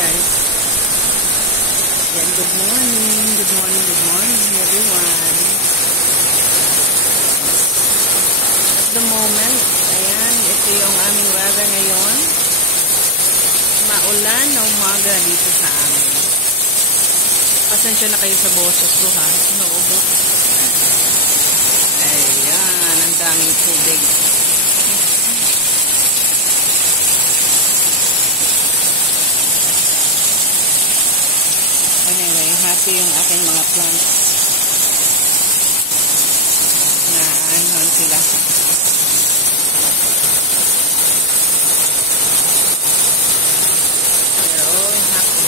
guys. Yan, good morning. Good morning, good morning everyone. At the moment, ayan, ito yung aming weather ngayon. Maulan na umaga dito sa amin. Pasensya na kayo sa boses ko ha. Naubo. Ayan, ang daming tubig. Anyway, happy yung aking mga plants na anuhan sila. Pero happy.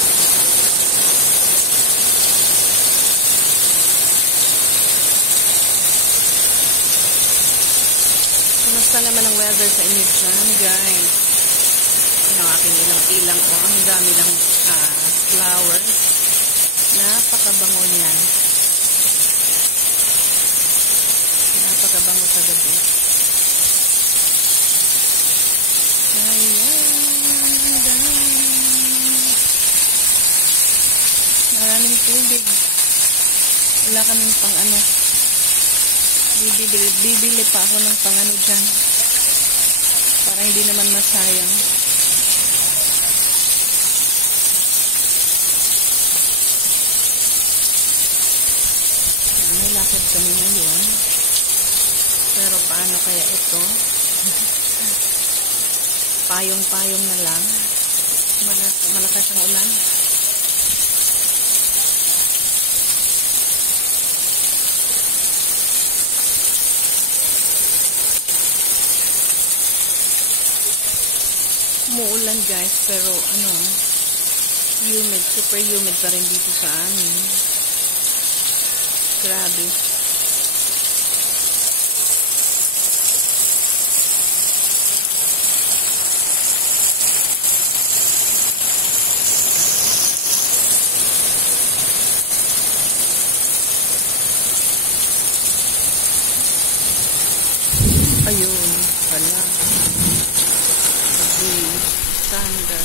Kumusta naman ang weather sa inyo dyan, guys? Yun ang aking ilang-ilang ko. Ang dami ng flowers. Napakabango niyan. Napakabango sa gabi. Ayan, ang dami. Maraming tubig. Wala kaming pang ano. Bibili pa ako ng pang ano dyan. Para hindi naman masayang. May lakad kami ngayon. Pero paano kaya ito? Payong-payong na lang. Malakas ang ulan. Umuulan guys, pero ano, humid, super humid pa rin dito sa amin. Grabe. Ayun, pala. Thunder.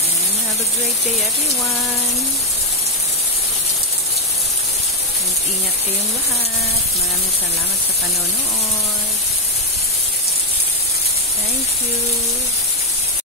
And have a great day everyone. Ingat kayong lahat. Maraming salamat sa panonood. Thank you.